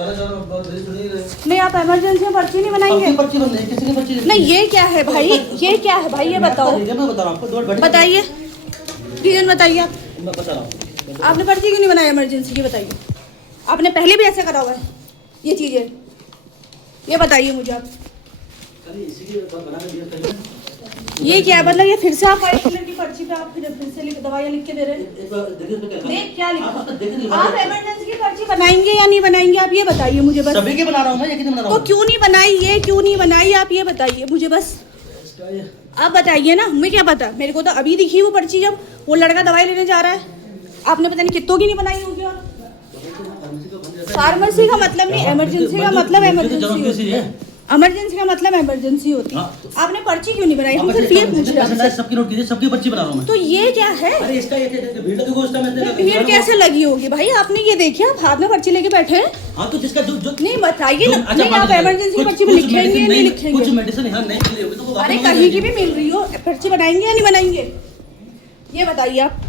नहीं, आप इमरजेंसी में पर्ची नहीं बनाएंगे? पर्ची बन रही है, किसी की पर्ची नहीं, ये क्या है भाई, ये क्या है भाई, ये बताओ। मैं बता रहा हूँ आपको, बताइए, रीजन बताइए आप। मैं बता रहा हूँ। आपने पर्ची क्यों नहीं बनाई इमरजेंसी की, बताइए। आपने पहले भी ऐसे करा हुआ है ये चीजें, ये बताइए मुझे आप। ये क्या है, मतलब ये फिर से आप व्हाइट कलर की पर्ची पे आप फिर से दवाइयाँ लिख के दे रहे हैं? देख क्या लिखा, आप इमरजेंसी की पर्ची बनाएंगे या नहीं बनाएंगे, आप ये बताइए मुझे बस। सभी की बना रहा हूँ मैं, ये कितने बना रहा हूँ? तो क्यों नहीं बनाई, ये क्यों नहीं बनाई, आप ये बताइए मुझे बस। आप बताइए ना, मुझे क्या पता, मेरे को तो अभी दिखी वो पर्ची जब वो लड़का दवाई लेने जा रहा है। आपने पता नहीं कितनों की नहीं बनाई होगी। और फार्मेसी का मतलब नहीं, इमरजेंसी का मतलब इमरजेंसी है। इमरजेंसी का मतलब इमरजेंसी होती है। आपने पर्ची क्यों नहीं बनाई, हम सिर्फ ये पूछ रहे हैं। सबकी नोट कीजिए, सबकी पर्ची बना रहा हूँ मैं। तो ये क्या है, अरे इसका ये भीड़ लगी हुई है, भीड़ कैसे लगी होगी भाई, आपने ये देखिए, आप हाथ में पर्ची लेके बैठे हैं। हाँ तो जिसका जो नहीं बताइए ना, नहीं आप इमरजेंसी की पर्ची में लिखेंगे नहीं लिखेंगे? कुछ मेडिसिन यहाँ नहीं मिली होगी तो वो अरे कहीं की भी मिल रही हो, पर्ची बनाएंगे या नहीं बनाएंगे, ये बताइए आप।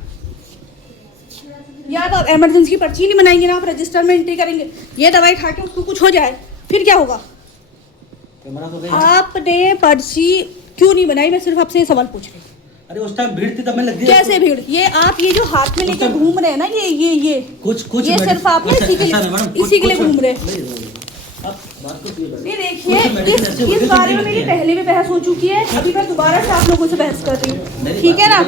या आप इमरजेंसी की पर्ची नहीं बनाएंगे ना, आप रजिस्टर में एंट्री करेंगे, ये दवाई खा के उसको कुछ हो जाए फिर क्या होगा? आपने पर्ची क्यों नहीं बनाई, मैं सिर्फ आपसे ये सवाल पूछ रही हूँ। अरे उस टाइम भीड़ थी तब मैं लग गई। कैसे भीड़, ये आप ये जो हाथ में लेके घूम रहे हैं ना, ये कुछ ये सिर्फ आप ना इसी के लिए घूम रहे हैं। ये देखिए, इस बारे में मेरी पहले भी बहस हो चुकी है, अभी मैं दोबारा से आप लोगों से बहस कर रही हूँ, ठीक है ना?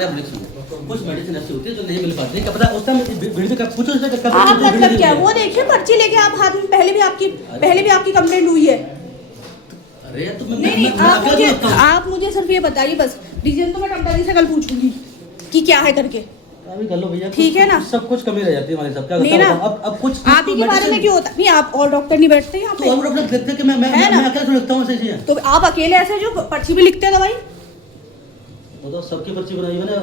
कुछ मेडिसिन ऐसी होती है जो नहीं मिल पाती, क्या पता उस टाइम भीड़ में पूछो आप मतलब क्या, वो देखिए पर्ची लेके आप हाथ में, पहले भी आपकी कंप्लेंट हुई है। अरे तो नहीं, आप मुझे सिर्फ ये बताइए बस, रीजन तो मैं डॉक्टर जी से कल पूछूंगी कि क्या है करके। अभी कर लो भैया, ठीक है ना? सब कुछ कमी रह जाती है हमारे साथ, क्या नहीं ना, अब कुछ आप ही के बारे में क्यों होता नहीं, आप और डॉक्टर नहीं बैठते यहाँ पे? तो और डॉक्टर देखते कि मैं अकेले लिखता हूँ ऐसे चीजें, तो आप अकेले ऐसे जो पर्ची भी लिखते हैं दवाई? तो सबकी पर्ची बनाई मैंने,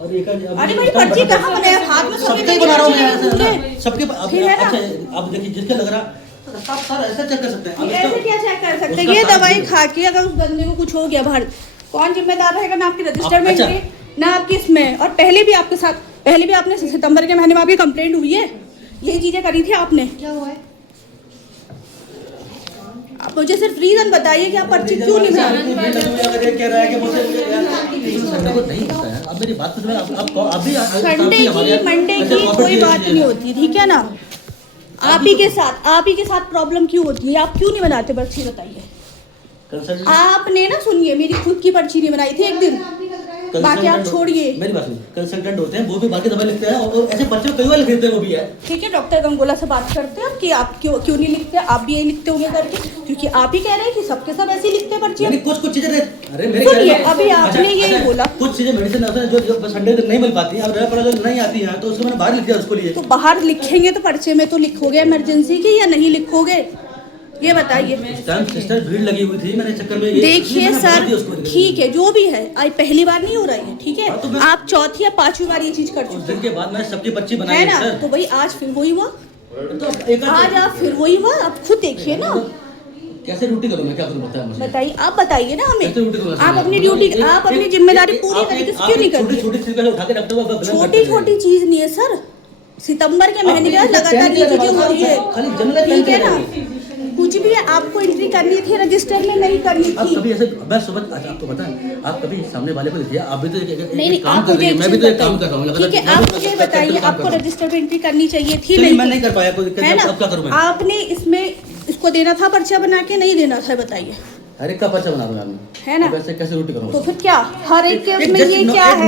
और एक अरे भाई पर्ची कहाँ बनाया, हाथ में सबके बना रहा हूँ मैं, सबके। अच्छा आप देखिए जिसके लग रहा सर ऐसे चेक कर सकते हैं। ऐसे क्या चेक कर सकते हैं? ये दवाई खा के अगर उस बंदे को कुछ हो गया बाहर, कौन जिम्मेदार रहेगा? ना आपके रजिस्टर में एंट्री, ना आपकी इसमें। और पहले भी आपने सितंबर के महीने में आपकी कंप्लेंट हुई है, यही चीजें करी थी आपने। क्या हुआ है? आप मुझे सिर्फ रीजन बताइए कि आप पर्ची क्यों नहीं बना रहे? अब मेरी बात सुनो, संडे की मंडे की कोई बात नहीं होती, ठीक है ना? आप ही के साथ प्रॉब्लम क्यों होती है, आप क्यों नहीं बनाते पर्ची, बताइए। आपने ना, सुनिए, मेरी खुद की पर्ची नहीं बनाई थी एक दिन, बाकी आप छोड़िए। मेरी बात सुनिए, कंसल्टेंट होते हैं वो भी बाकी दवाई लिखते हैं और ऐसे पर्चे कई बार लिख देते हैं वो भी है। ठीक है, डॉक्टर गंगोला से बात करते हैं कि आप क्यों नहीं लिखते, आप भी यही लिखते होंगे करके, क्योंकि आप ही कह रहे हैं कि सबके सब ऐसे ही लिखते हैं पर्ची। कुछ चीजें अभी आपने यही बोला, कुछ चीजें मेडिसिन जो संडे दिन नहीं मिल पाती है, अब जो नहीं आती है तो उसको मैंने बाहर लिख दिया उसको लिए। तो बाहर लिखेंगे तो पर्चे में तो लिखोगे इमरजेंसी की या नहीं लिखोगे, ये बताइए। सिस्टर भीड़ लगी हुई थी, मैंने चक्कर में देखिए सर, ठीक है जो भी है, आज पहली बार नहीं हो रही है, ठीक है? आप चौथी या पांचवी बार ये चीज कर चुके हैं। दिन के बाद मैंने सबकी पर्ची बनाई है ना, तो भाई आज फिर वही हुआ, आज आप फिर वही हुआ, आप खुद देखिए ना। कैसे ड्यूटी करूं मैं, क्या करूं बताइए, आप बताइए ना हमें। आप अपनी ड्यूटी, आप अपनी जिम्मेदारी पूरी तरीके से क्यों नहीं करते? छोटी छोटी चीज नहीं है सर, सितंबर के महीने में लगातार ये चीजें हो रही है, ठीक है ना? कुछ भी है, आपको एंट्री करनी थी, रजिस्टर में नहीं करनी थी। कभी ऐसे मैं सुबह आपको बताएं, आप कभी सामने वाले को देखिए, आप भी तो नहीं, काम कर रही हैं, मैं भी तो एक काम कर रहा हूं। ठीक है, आप मुझे बताइए, आपको रजिस्टर में एंट्री करनी चाहिए थी, नहीं? मैं नहीं कर पाया, है ना? अब क्या करूं मैं? आपने इसमें इसको देना था पर्चा बना के, नहीं देना था, बताइए। अरे का पर्चा बना रहा हूं, है ना? कैसे ड्यूटी करूं? तो फिर क्या, हर एक के में ये क्या है,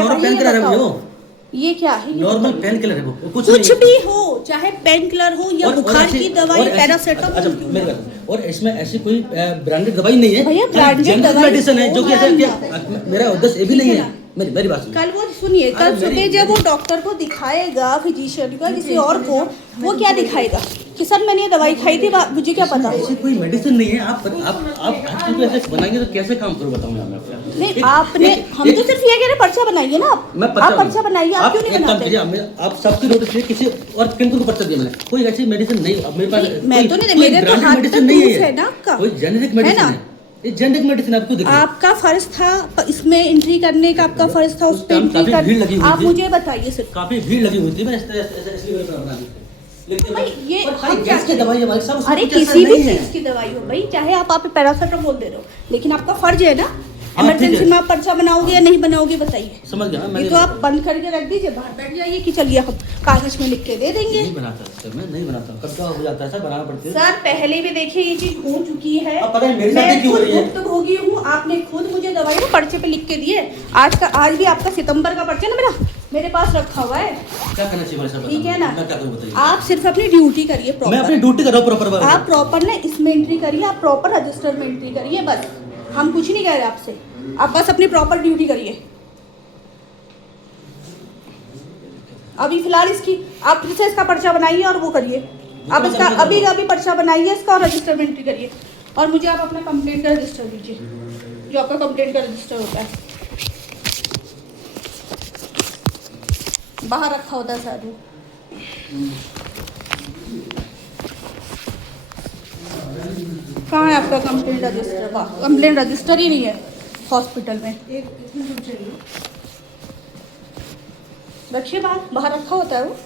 ये क्या है? नॉर्मल पेन किलर है वो, कुछ भी हो, चाहे पेन किलर हो या बुखार की दवाई, पैरासिटामोल। और इसमें ऐसी कोई ब्रांडेड दवाई नहीं है भैया, ब्रांडेड दवाई मेडिसिन है जो कि मेरा उद्देश्य ये भी नहीं है। मेरी बात कल वो सुनिए, कल सुबह जब वो डॉक्टर को दिखाएगा, फिजिशियन को, किसी और को, वो क्या दिखाएगा कि सर मैंने ये दवाई खाई थी, मुझे क्या पता? ऐसी कोई मेडिसिन नहीं है। आप आजकल तो ऐसे बनाएंगे तो कैसे काम करूं बताऊं मैं आपको? नहीं, आपने, हम तो सिर्फ ये कह रहे पर्चा बनाइए ना, आप पर्चा बनाइए, आप क्यों नहीं बनाते? आप सबकी नोटिस लिए किसी और किनको पर्चा दिया मैंने, कोई ऐसी मेडिसिन नहीं अब मेरे पास। मैं तो नहीं, मेरे तो हाथ तक प्रूफ है ना आपका, कोई जेनेरिक मेडिसिन है, ये जेनेरिक मेडिसिन आपको देखिए। आपका फर्ज था इसमें एंट्री करने का, आपका फर्ज था उस पे एंट्री करने। आप मुझे बताइए सिर्फ, काफी भीड़ लगी हुई थी, मैं इसलिए बना दी। लेकिन भाई ये और खाली हम गैस की क्या दवाई है भाई साहब, उसमें अरे कुछ ऐसा किसी भी नहीं है। चीज की दवाई हो भाई, चाहे आप पैरासिटामोल दे रहे हो, लेकिन आपका फर्ज है ना हाँ, ठीक इमरजेंसी है। में आप पर्चा बनाओगे या नहीं बनाओगे बताइए। समझ गया ये तो आप बंद करके रख दीजिए, बाहर बैठ जाइए कि चलिए हम कागज में लिख के दे देंगे। नहीं बनाता सर, मैं नहीं बनाता, कब क्या हो जाता है सर, बनाना पड़ती है। सर पहले भी देखिए ये चीज हो चुकी है, अब पता है मेरे साथ मैं ही क्यों हो खुद रही है। भुक्तभोगी हूँ, आपने खुद मुझे दवाई ना पर्चे पे लिख के दिए। आज भी आपका सितंबर का पर्चा ना मेरे पास रखा हुआ है। क्या करना चाहिए भाई साहब, ठीक है ना, मैं क्या करूं बताइए। आप सिर्फ अपनी ड्यूटी करिए मैं प्रॉपर। अपनी ड्यूटी कर रहा हूँ प्रॉपर। आप प्रॉपर ना इसमें एंट्री करिए, आप प्रॉपर रजिस्टर में एंट्री करिए, बस हम कुछ नहीं कह रहे आपसे, आप बस अपनी प्रॉपर ड्यूटी करिए। अभी फिलहाल इसकी आप फिर से इसका पर्चा बनाइए और वो करिए। आप इसका अभी पर्चा बनाइए इसका और रजिस्टर में एंट्री करिए, और मुझे आप अपना कंप्लेंट का रजिस्टर दीजिए, जो आपका कंप्लेंट का रजिस्टर होता है, बाहर रखा होता है शायद वो। कहाँ है आपका कंप्लेंट रजिस्टर? वाह, कंप्लेंट रजिस्टर ही नहीं है हॉस्पिटल में। रखिए बाहर रखा होता है वो।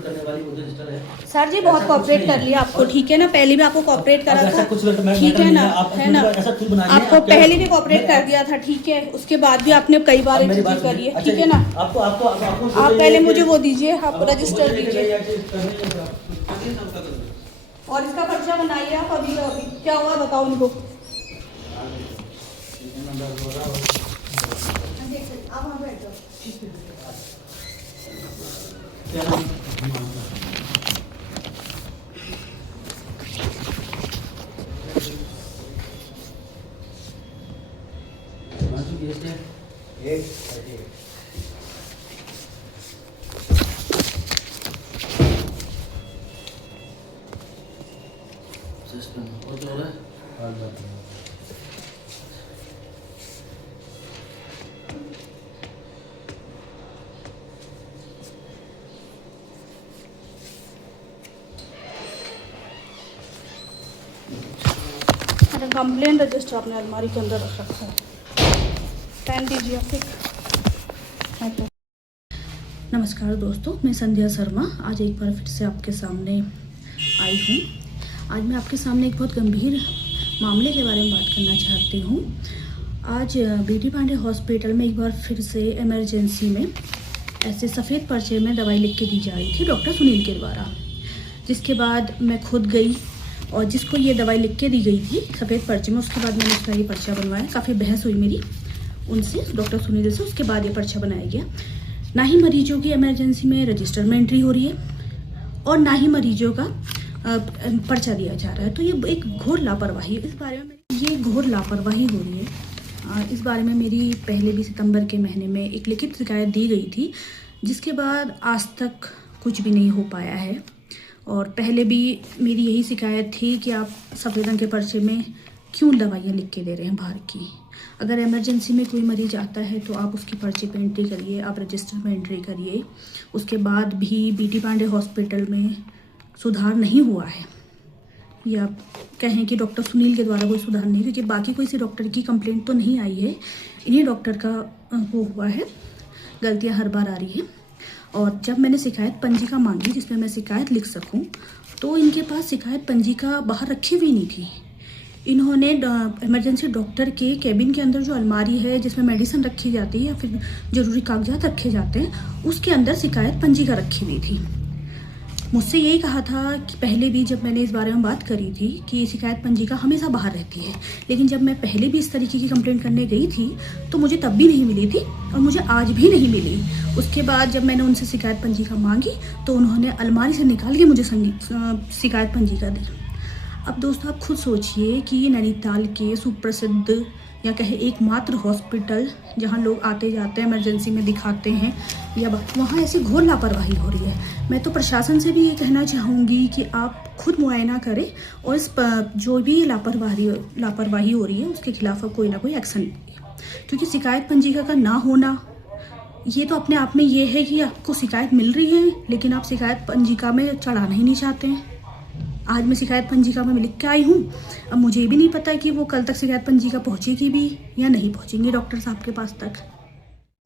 करने वाली वो जो रजिस्टर है। सर जी बहुत कॉपरेट कर लिया आपको, ठीक है ना, पहले भी आपको कॉपरेट करा था, ठीक है ना, है ना, आपको पहले भी कॉपरेट कर दिया था, ठीक है, उसके बाद भी आपने कई बार एंट्री करी है, ठीक है ना। आप पहले मुझे वो दीजिए, आप रजिस्टर दीजिए और इसका पर्चा बनाइए आप अभी क्या हुआ बताओ उनको। आप वहाँ बैठ जाओ। और क्या हो रहा है? कंप्लेंट रजिस्टर आपने अलमारी के अंदर रख रखा है, पेन दीजिए आप एक। नमस्कार दोस्तों, मैं संध्या शर्मा आज एक बार फिर से आपके सामने आई हूँ। आज मैं आपके सामने एक बहुत गंभीर मामले के बारे में बात करना चाहती हूँ। आज बीडी पांडे हॉस्पिटल में एक बार फिर से इमरजेंसी में ऐसे सफ़ेद पर्चे में दवाई लिख के दी जा रही थी डॉक्टर सुनील के द्वारा, जिसके बाद मैं खुद गई और जिसको ये दवाई लिख के दी गई थी सफ़ेद पर्चे में, उसके बाद मैंने उसका ये पर्चा बनवाया। काफ़ी बहस हुई मेरी उनसे, डॉक्टर सुनील से, उसके बाद ये पर्चा बनाया गया। ना ही मरीजों की इमरजेंसी में रजिस्टर में एंट्री हो रही है और ना ही मरीजों का पर्चा दिया जा रहा है, तो ये एक घोर लापरवाही है। इस बारे में ये घोर लापरवाही हो रही है। इस बारे में मेरी पहले भी सितंबर के महीने में एक लिखित शिकायत दी गई थी, जिसके बाद आज तक कुछ भी नहीं हो पाया है। और पहले भी मेरी यही शिकायत थी कि आप सफ़ेद रंग के पर्चे में क्यों दवाइयाँ लिख के दे रहे हैं बाहर की। अगर इमरजेंसी में कोई मरीज आता है तो आप उसकी पर्चे पे एंट्री करिए, आप रजिस्टर में एंट्री करिए। उसके बाद भी बीडी पांडे हॉस्पिटल में सुधार नहीं हुआ है, या कहें कि डॉक्टर सुनील के द्वारा कोई सुधार नहीं, क्योंकि बाकी कोई सी डॉक्टर की कंप्लेंट तो नहीं आई है, इन्हीं डॉक्टर का वो हुआ है, गलतियाँ हर बार आ रही है। और जब मैंने शिकायत पंजिका मांगी जिसमें मैं शिकायत लिख सकूं, तो इनके पास शिकायत पंजिका बाहर रखी हुई नहीं थी। इन्होंने इमरजेंसी डॉक्टर के केबिन के अंदर जो अलमारी है जिसमें मेडिसिन रखी जाती है या फिर ज़रूरी कागजात रखे जाते हैं, उसके अंदर शिकायत पंजिका रखी हुई थी। मुझसे यही कहा था कि पहले भी जब मैंने इस बारे में बात करी थी कि शिकायत पंजिका हमेशा बाहर रहती है, लेकिन जब मैं पहले भी इस तरीके की कंप्लेंट करने गई थी तो मुझे तब भी नहीं मिली थी और मुझे आज भी नहीं मिली। उसके बाद जब मैंने उनसे शिकायत पंजिका मांगी तो उन्होंने अलमारी से निकाल के मुझे शिकायत पंजिका दी। अब दोस्तों आप खुद सोचिए कि नैनीताल के सुप्रसिद्ध या कहे एकमात्र हॉस्पिटल जहां लोग आते जाते हैं इमरजेंसी में दिखाते हैं, या वहां ऐसी घोर लापरवाही हो रही है। मैं तो प्रशासन से भी ये कहना चाहूँगी कि आप खुद मुआयना करें और इस जो भी लापरवाही हो रही है उसके खिलाफ कोई ना कोई एक्शन लीजिए, क्योंकि शिकायत पंजिका का ना होना ये तो अपने आप में ये है कि आपको शिकायत मिल रही है लेकिन आप शिकायत पंजिका में चढ़ाना ही नहीं चाहते हैं। आज मैं शिकायत पंजिका में लिख के आई हूँ। अब मुझे भी नहीं पता कि वो कल तक शिकायत पंजिका पहुँचेगी भी या नहीं पहुँचेंगी डॉक्टर साहब के पास तक।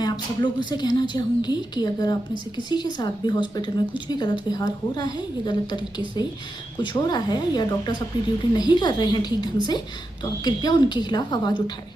मैं आप सब लोगों से कहना चाहूँगी कि अगर आप में से किसी के साथ भी हॉस्पिटल में कुछ भी गलत व्यवहार हो रहा है या गलत तरीके से कुछ हो रहा है या डॉक्टर्स अपनी ड्यूटी नहीं कर रहे हैं ठीक ढंग से, तो आप कृपया उनके खिलाफ आवाज़ उठाएं।